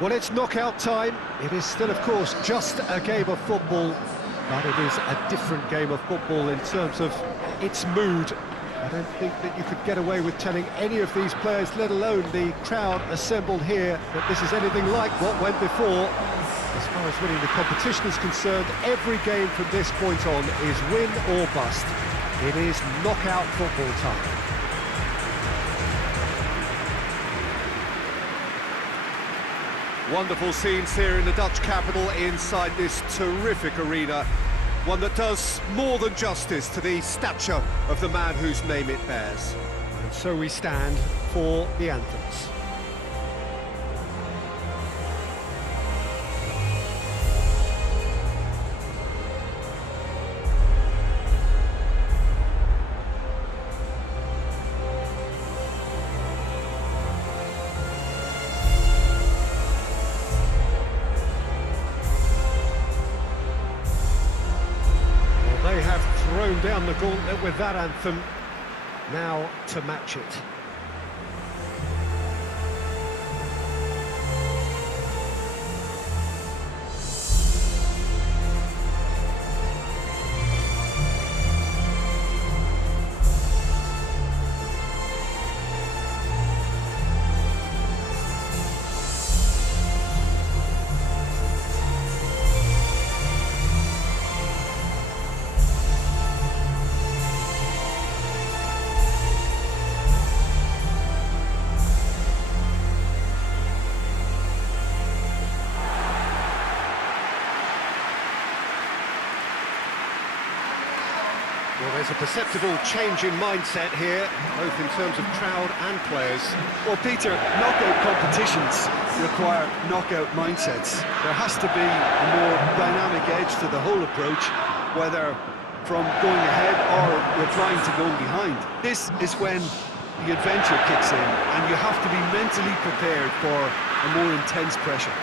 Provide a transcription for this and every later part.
Well, it's knockout time. It is still, of course, just a game of football, but it is a different game of football in terms of its mood. I don't think that you could get away with telling any of these players, let alone the crowd assembled here, that this is anything like what went before. As far as winning the competition is concerned, every game from this point on is win or bust. It is knockout football time. Wonderful scenes here in the Dutch capital inside this terrific arena. One that does more than justice to the stature of the man whose name it bears. And so we stand for the anthems. They have thrown down the gauntlet with that anthem. Now to match it. Well, there's a perceptible change in mindset here, both in terms of crowd and players. Well, Peter, knockout competitions require knockout mindsets. There has to be a more dynamic edge to the whole approach, whether from going ahead or replying to going behind. This is when the adventure kicks in, and you have to be mentally prepared for a more intense pressure.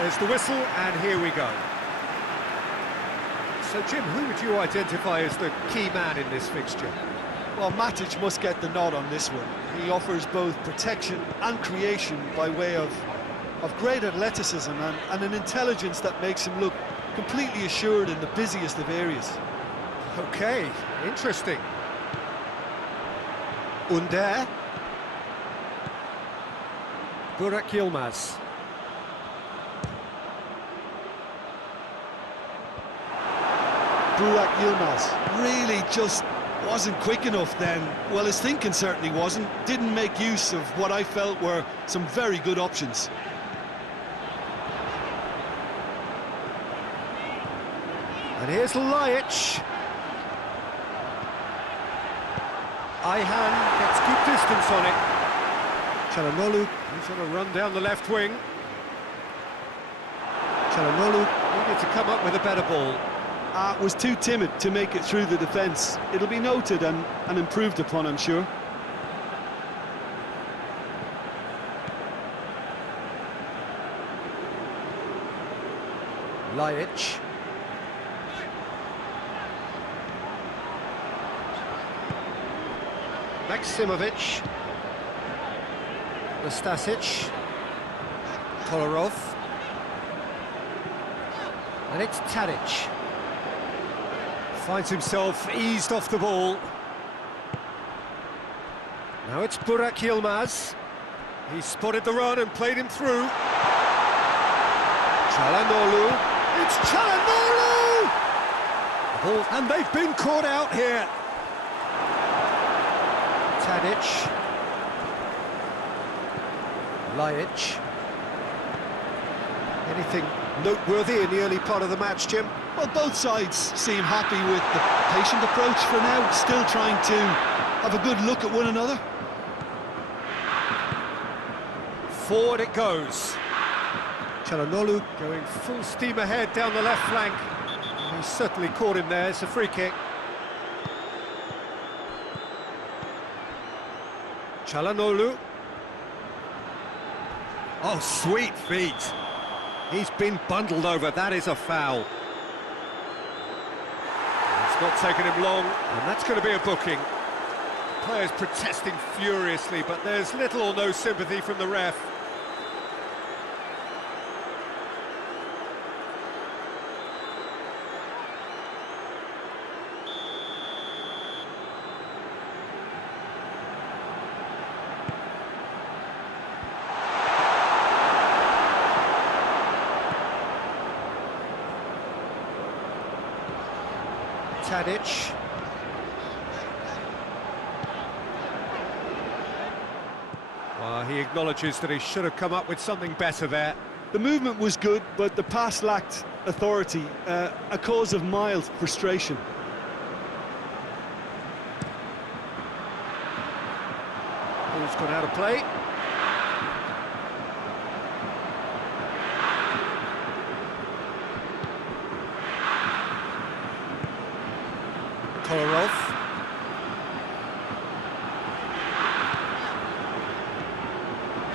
There's the whistle, and here we go. So, Jim, who would you identify as the key man in this fixture? Well, Matic must get the nod on this one. He offers both protection and creation by way of great athleticism and an intelligence that makes him look completely assured in the busiest of areas. Okay, interesting. Under. Burak Yilmaz. Burak Yilmaz really just wasn't quick enough then. Well, his thinking certainly wasn't. Didn't make use of what I felt were some very good options. And here's Lajic. Ayhan gets good distance on it. Çalhanoğlu, he's on a run down the left wing. Çalhanoğlu needed to come up with a better ball. Was too timid to make it through the defence. It'll be noted and improved upon, I'm sure. Lajic. Maksimovic. Nastasic. Kolarov. And it's Tadic. Finds himself eased off the ball. Now it's Burak Yilmaz. He spotted the run and played him through. Çalhanoğlu. It's Çalhanoğlu! And they've been caught out here. Tadic. Lajic. Anything noteworthy in the early part of the match, Jim? Well, both sides seem happy with the patient approach for now, still trying to have a good look at one another. Forward it goes. Çalhanoğlu going full steam ahead down the left flank. He certainly caught him there. It's a free kick. Çalhanoğlu. Oh, sweet feet. He's been bundled over. That is a foul. It's not taken him long, and that's going to be a booking. Players protesting furiously, but there's little or no sympathy from the ref. Tadic. Well, he acknowledges that he should have come up with something better there. The movement was good, but the pass lacked authority, a cause of mild frustration. Ball's gone out of play. Kolarov.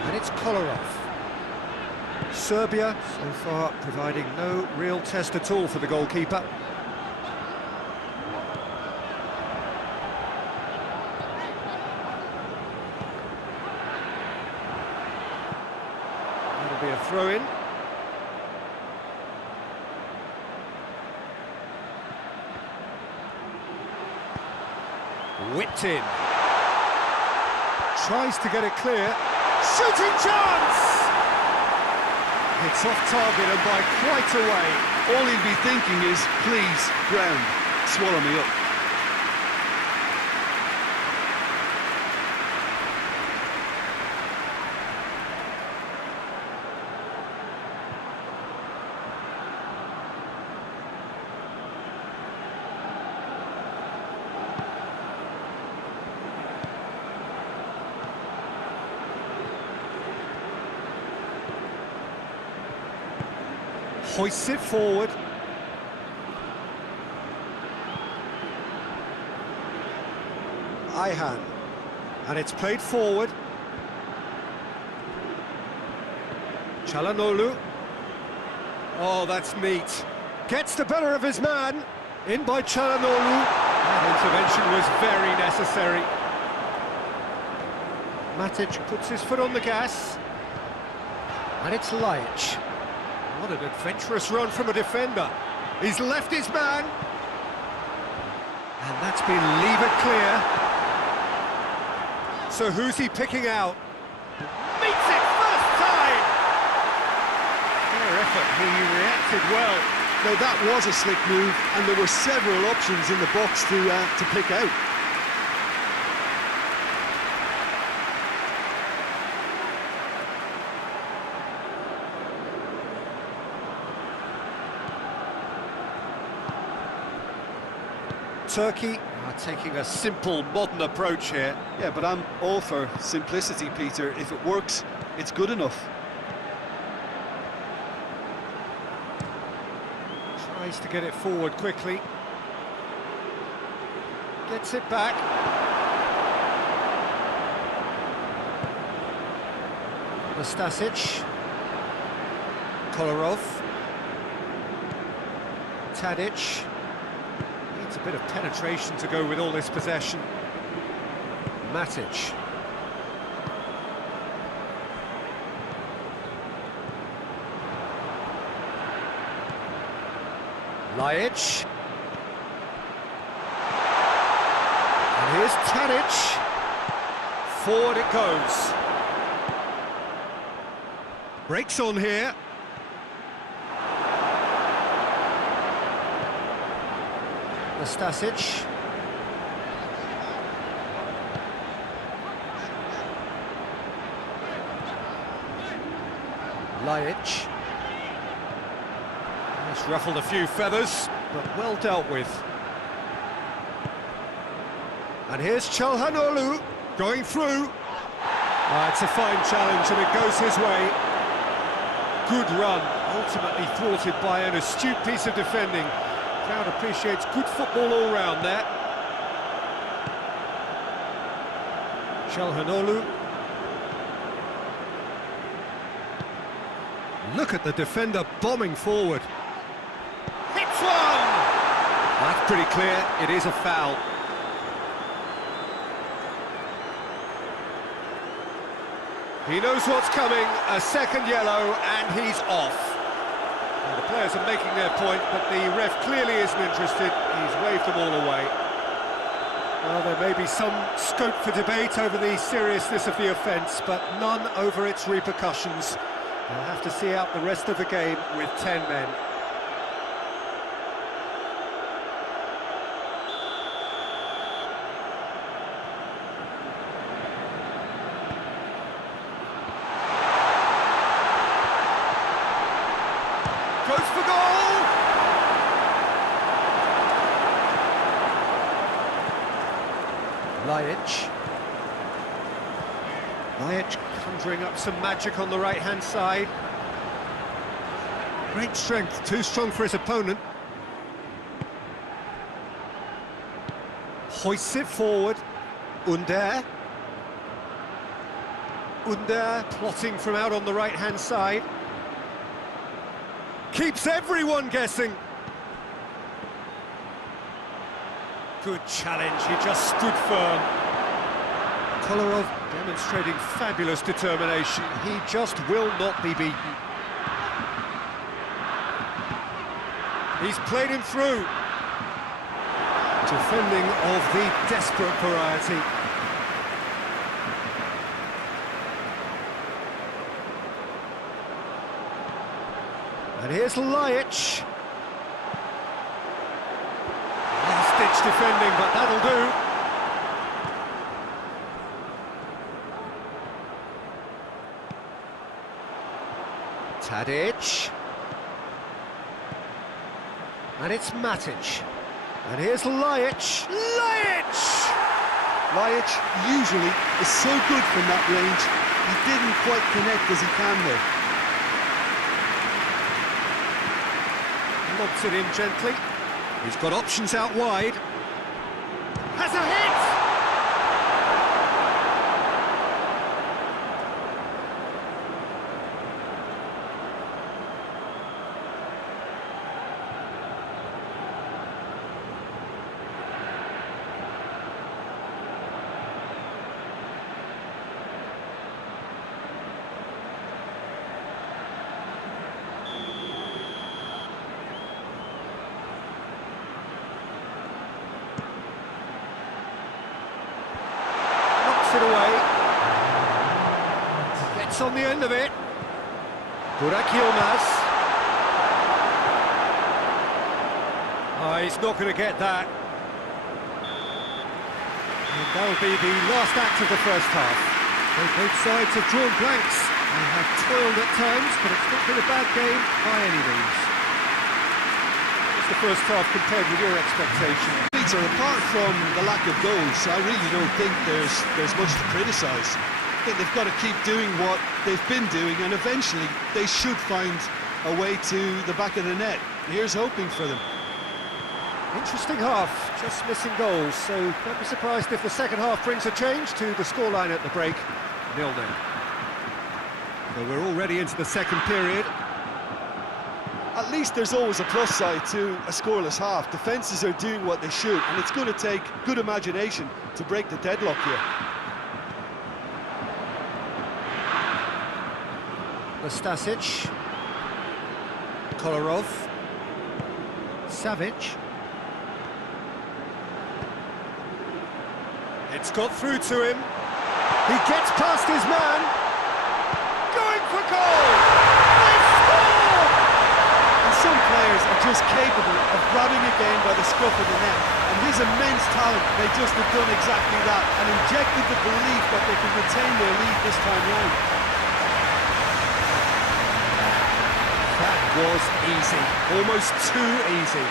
And it's Kolarov. Serbia, so far, providing no real test at all for the goalkeeper. That'll be a throw-in. Whipped in. Tries to get it clear. Shooting chance! It's off target and by quite a way. All he'd be thinking is, please, ground, swallow me up. Hoists it forward. Ayhan. And it's played forward. Çalhanoğlu. Oh, that's neat. Gets the better of his man. In by Çalhanoğlu. That intervention was very necessary. Matic puts his foot on the gas. And it's Laic. What an adventurous run from a defender. He's left his man. And that's been levered clear. So who's he picking out? Meets it first time! Fair effort, he reacted well. No, that was a slick move, and there were several options in the box to pick out. Turkey are taking a simple, modern approach here. Yeah, but I'm all for simplicity, Peter. If it works, it's good enough. Tries to get it forward quickly. Gets it back. Nastasic. Kolarov. Tadic. Needs a bit of penetration to go with all this possession. Matic. Laic. And here's Tadic. Forward it goes. Breaks on here. Nastasic. Laic. He's ruffled a few feathers, but well dealt with. And here's Çalhanoğlu going through. It's a fine challenge and it goes his way. Good run, ultimately thwarted by an astute piece of defending. Crowd appreciates good football all round there. Çalhanoğlu. Look at the defender bombing forward. Hits one! That pretty clear, it is a foul. He knows what's coming, a second yellow, and he's off. Well, the players are making their point, but the ref clearly isn't interested. He's waved them all away. Well, there may be some scope for debate over the seriousness of the offence, but none over its repercussions. They'll have to see out the rest of the game with 10 men. Goes for goal! Lajic conjuring up some magic on the right-hand side. Great strength, too strong for his opponent. Hoists it forward. Under plotting from out on the right-hand side. Keeps everyone guessing. Good challenge, he just stood firm. Kolarov demonstrating fabulous determination. He just will not be beaten. He's played him through. Defending of the desperate variety. And here's Lajic. Last-ditch defending, but that'll do. Tadic. And it's Matic. And here's Lajic. Lajic usually is so good from that range. He didn't quite connect as he can there. Lobs it in gently. He's got options out wide. Has a hit! It away. Gets on the end of it. Burak Yilmaz. Oh, he's not going to get that. And that'll be the last act of the first half. Both sides have drawn blanks. They have toiled at times, but it's not been a bad game by any means. What's the first half compared with your expectations? So apart from the lack of goals, I really don't think there's much to criticise. I think they've got to keep doing what they've been doing, and eventually they should find a way to the back of the net. Here's hoping for them. Interesting half, just missing goals, so don't be surprised if the second half brings a change to the scoreline at the break. 0-0. So we're already into the second period. At least there's always a plus side to a scoreless half. Defences are doing what they should, and it's going to take good imagination to break the deadlock here. Nastasic. Kolarov. Savic. It's got through to him. He gets past his man. Going for goal! Some players are just capable of grabbing a game by the scruff of the neck, and his immense talent may just have done exactly that and injected the belief that they can retain their lead this time round. That was easy, almost too easy.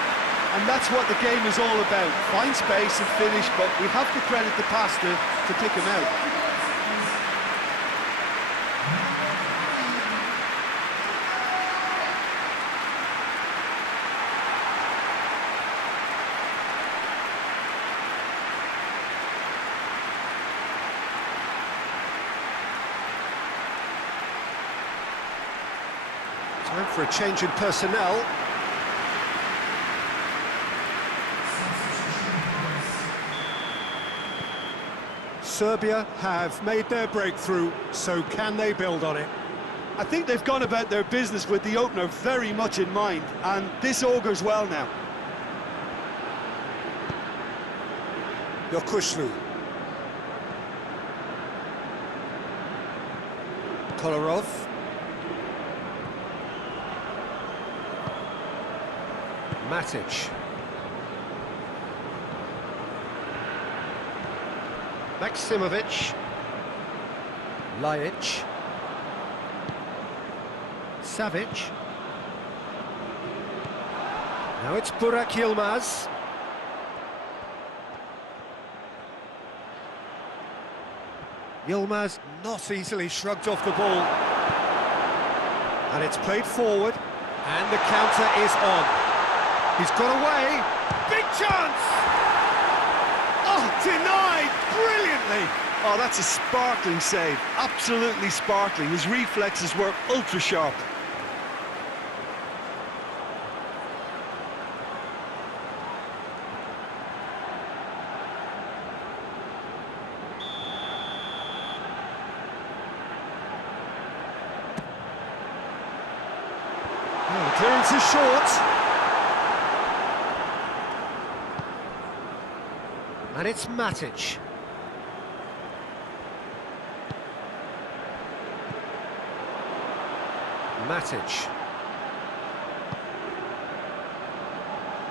And that's what the game is all about. Find space and finish, but we have to credit the passer to pick him out. Time for a change in personnel. Serbia have made their breakthrough, so can they build on it? I think they've gone about their business with the opener very much in mind, and this augurs well now. Yokushlu. Kolarov. Matic. Maksimovic. Lajic. Savic. Now it's Burak Yilmaz. Yilmaz not easily shrugged off the ball. And it's played forward, and the counter is on. He's got away. Big chance! Oh, denied brilliantly! Oh, that's a sparkling save, absolutely sparkling. His reflexes were ultra sharp. Oh, clearance is short. And it's Matic. Matic.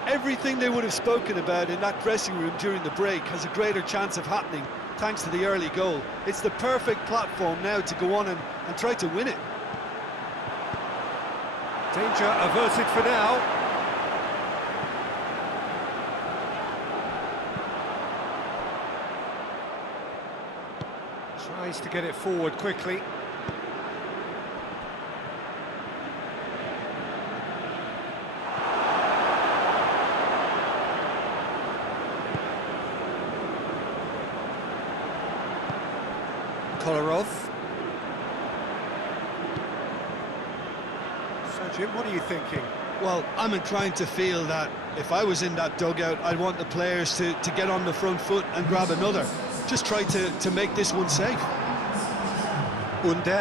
Everything they would have spoken about in that dressing room during the break has a greater chance of happening thanks to the early goal. It's the perfect platform now to go on and try to win it. Danger averted for now. Tries to get it forward quickly. Kolarov. So, Jim, what are you thinking? Well, I'm inclined to feel that if I was in that dugout, I'd want the players to get on the front foot and grab another. Just try to make this one safe. Under.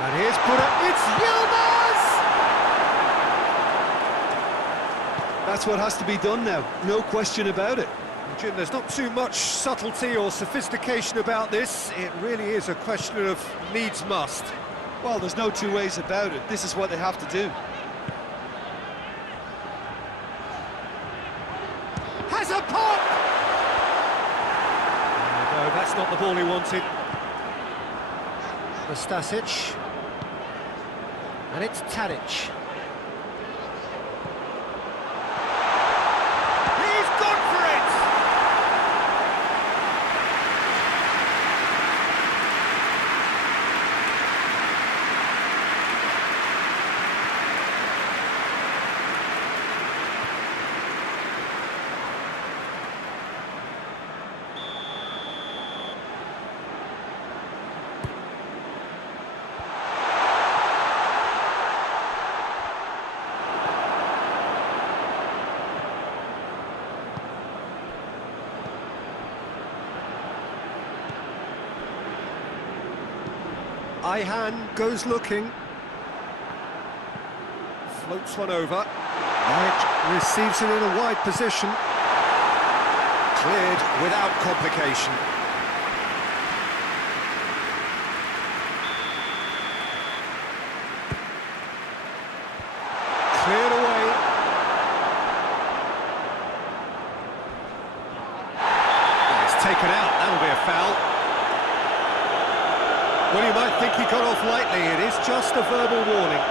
And here's Burak. It's Yilmaz! That's what has to be done now, no question about it. Jim, there's not too much subtlety or sophistication about this. It really is a question of needs must. Well, there's no two ways about it. This is what they have to do. Has a pop! No, that's not the ball he wanted. Stasic. And it's Tadic. He's gone for it! Ayhan goes looking. Floats one over. Right, receives it in a wide position. Cleared without complication. Cleared away. It's taken out, that'll be a foul. Well, you might think he got off lightly, it is just a verbal warning.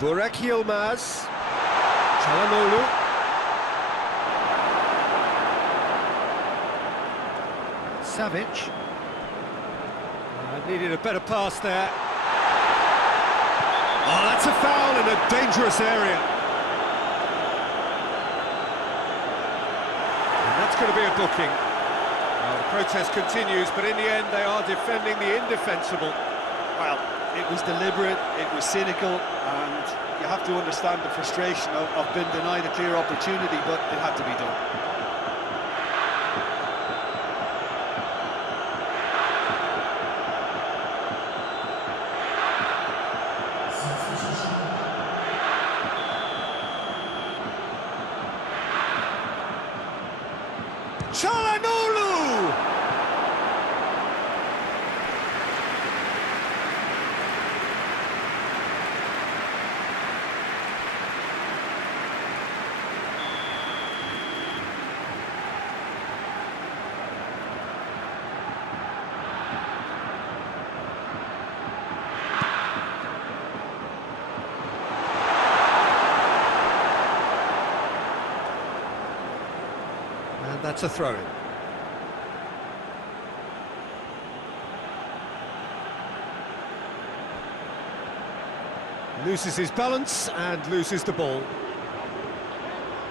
Burak Yilmaz. Çalhanoğlu. Savic. Needed a better pass there. Oh, that's a foul in a dangerous area. And that's going to be a booking. Well, the protest continues, but in the end they are defending the indefensible. Well, it was deliberate, it was cynical, and you have to understand the frustration of being denied a clear opportunity, but it had to be done. Çalhanoğlu! And that's a throw-in. Loses his balance and loses the ball.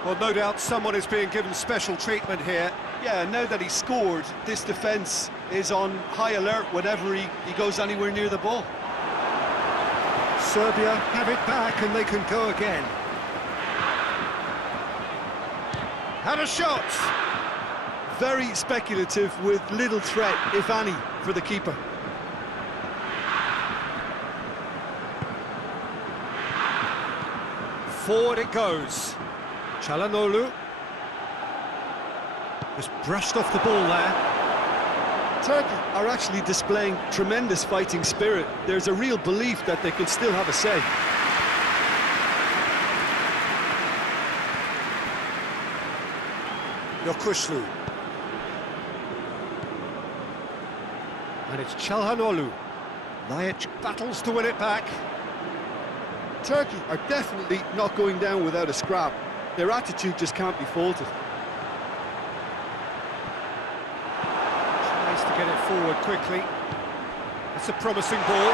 Well, no doubt someone is being given special treatment here. Yeah, now that he's scored, this defence is on high alert whenever he goes anywhere near the ball. Serbia have it back and they can go again. Had a shot! Very speculative with little threat, if any, for the keeper. Forward it goes. Çalhanoğlu just brushed off the ball there. Turkey are actually displaying tremendous fighting spirit. There's a real belief that they can still have a say. Yokuşlu. And it's Çalhanoğlu. Lajic battles to win it back. Turkey are definitely not going down without a scrap. Their attitude just can't be faulted. Tries to get it forward quickly. That's a promising ball.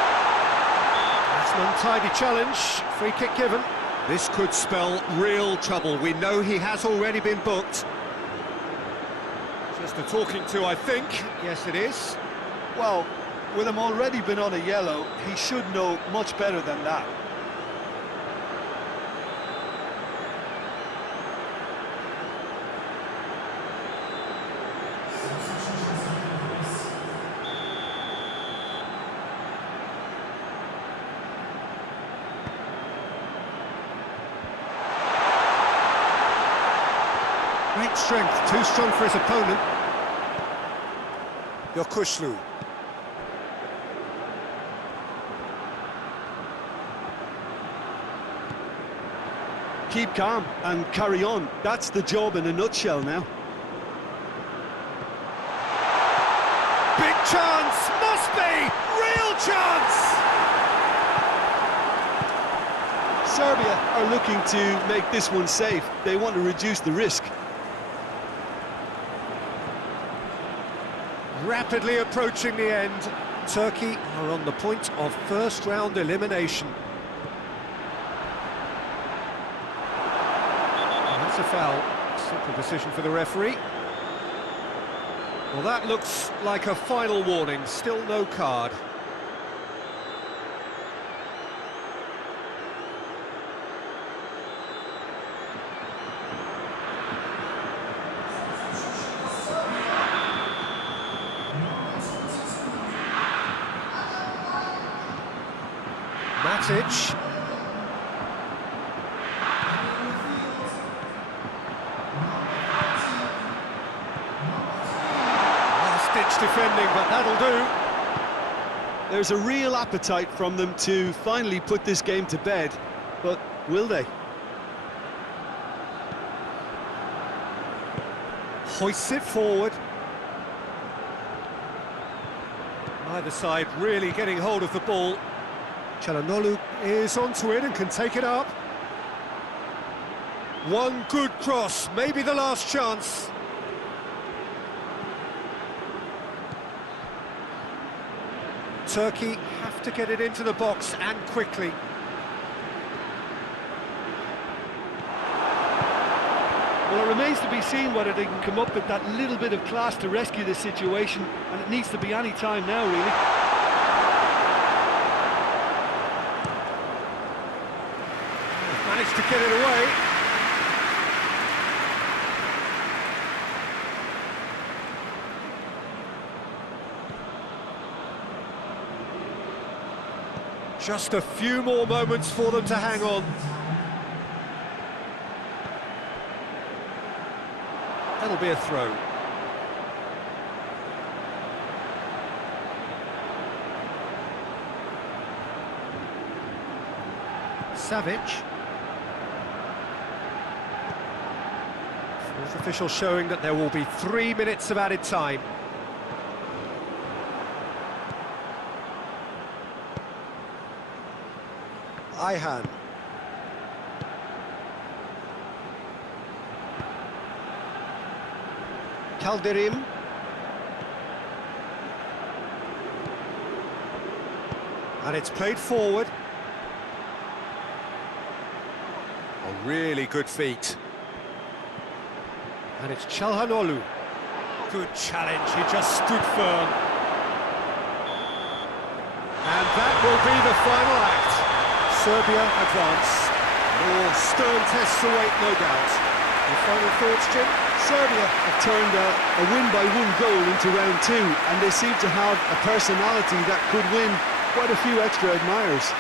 That's an untidy challenge. Free kick given. This could spell real trouble. We know he has already been booked. Just a talking to, I think. Yes, it is. Well, with him already been on a yellow, he should know much better than that. Great strength, too strong for his opponent. Yokuşlu. Keep calm and carry on. That's the job in a nutshell now. Big chance! Must be! Real chance! Serbia are looking to make this one safe. They want to reduce the risk. Rapidly approaching the end. Turkey are on the point of first-round elimination. And that's a foul. Simple decision for the referee. Well, that looks like a final warning. Still no card. Matic. Last-ditch defending, but that'll do. There's a real appetite from them to finally put this game to bed, but will they? Hoists it forward. Either side really getting hold of the ball. Çalhanoğlu is onto it and can take it up. One good cross, maybe the last chance. Turkey have to get it into the box and quickly. Well, it remains to be seen whether they can come up with that little bit of class to rescue this situation, and it needs to be any time now, really. Managed to get it away. Just a few more moments for them to hang on. That'll be a throw. Savic. Fourth official showing that there will be 3 minutes of added time. Ayhan. Calderim. And it's played forward. A really good feat. And it's Çalhanoğlu. Good challenge, he just stood firm. And that will be the final act. Serbia advance. More stern tests await, no doubt. Your final thoughts, Jim? Serbia have turned a win-by-one goal into round two, and they seem to have a personality that could win quite a few extra admirers.